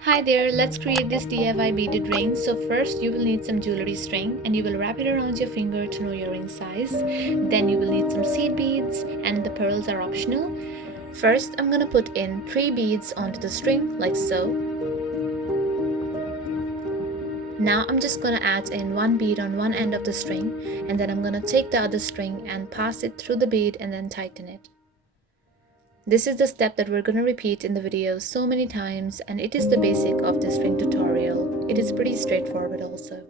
Hi there, let's create this DIY beaded ring. So first you will need some jewelry string and you will wrap it around your finger to know your ring size. Then you will need some seed beads and the pearls are optional. First I'm gonna put in 3 beads onto the string like so. Now I'm just gonna add in 1 bead on one end of the string and then I'm gonna take the other string and pass it through the bead and then tighten it. This is the step that we're going to repeat in the video so many times, and it is the basic of this ring tutorial. It is pretty straightforward also.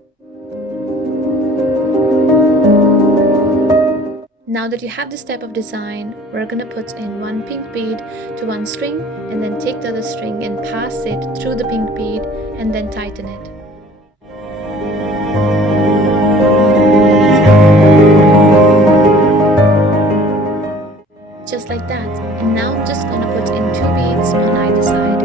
Now that you have this type of design, we're going to put in 1 pink bead to one string and then take the other string and pass it through the pink bead and then tighten it. Just like that. And now I'm just going to put in 2 beads on either side.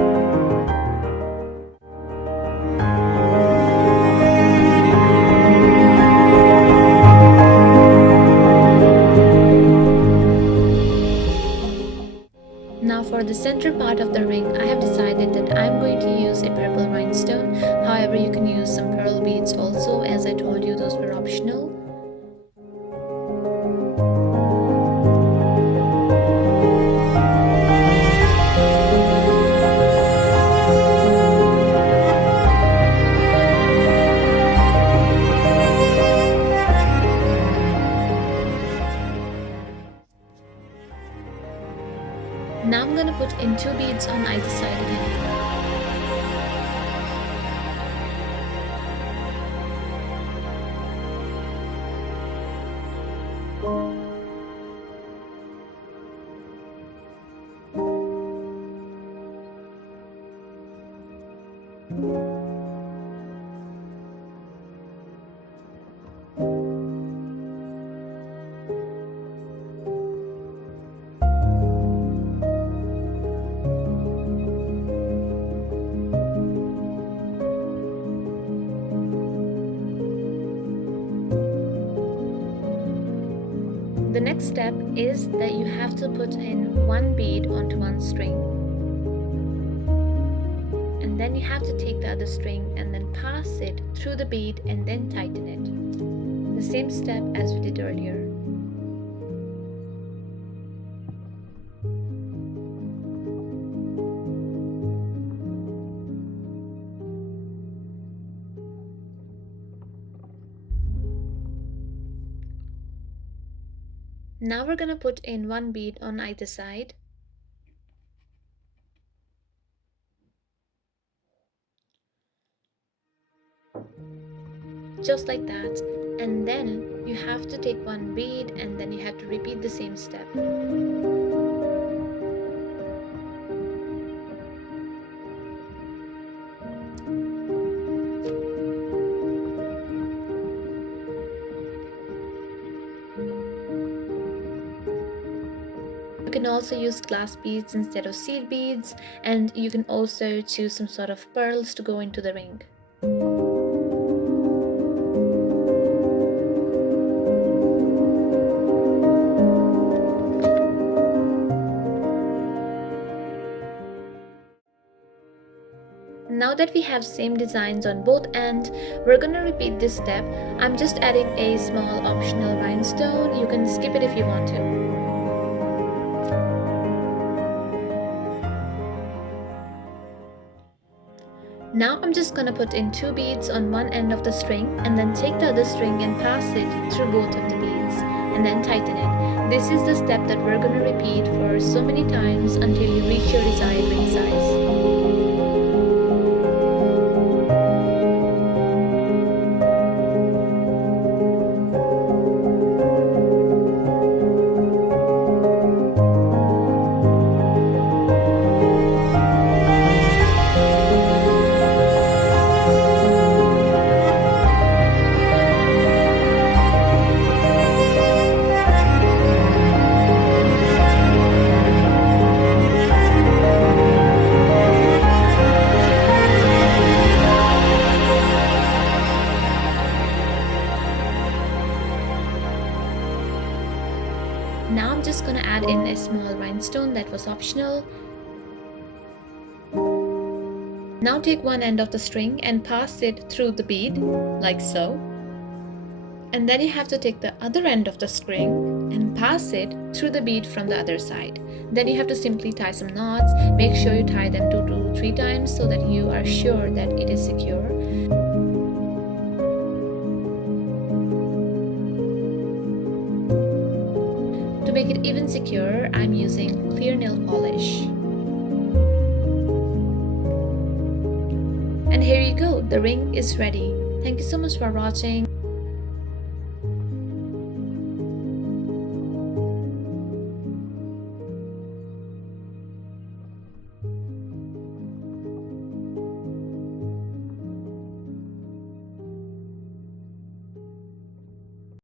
Now for the center part of the ring, I have decided that I'm going to use a purple rhinestone. However, you can use some pearl beads also. As I told you, those were optional. Now I'm going to put in 2 beads on either side again. The next step is that you have to put in 1 bead onto one string. And then you have to take the other string and then pass it through the bead and then tighten it. The same step as we did earlier. Now we're going to put in 1 bead on either side. Just like that. And then you have to take 1 bead and then you have to repeat the same step. You can also use glass beads instead of seed beads, and you can also choose some sort of pearls to go into the ring. Now that we have same designs on both ends, we're gonna repeat this step. I'm just adding a small optional rhinestone. You can skip it if you want to. Now I'm just gonna put in 2 beads on one end of the string and then take the other string and pass it through both of the beads and then tighten it. This is the step that we're gonna repeat for so many times until you reach your desired ring size. Now I'm just gonna add in a small rhinestone that was optional. Now take one end of the string and pass it through the bead, like so. And then you have to take the other end of the string and pass it through the bead from the other side. Then you have to simply tie some knots. Make sure you tie them 2 to 3 times so that you are sure that it is secure. To make it even secure, I'm using clear nail polish. And here you go, the ring is ready. Thank you so much for watching.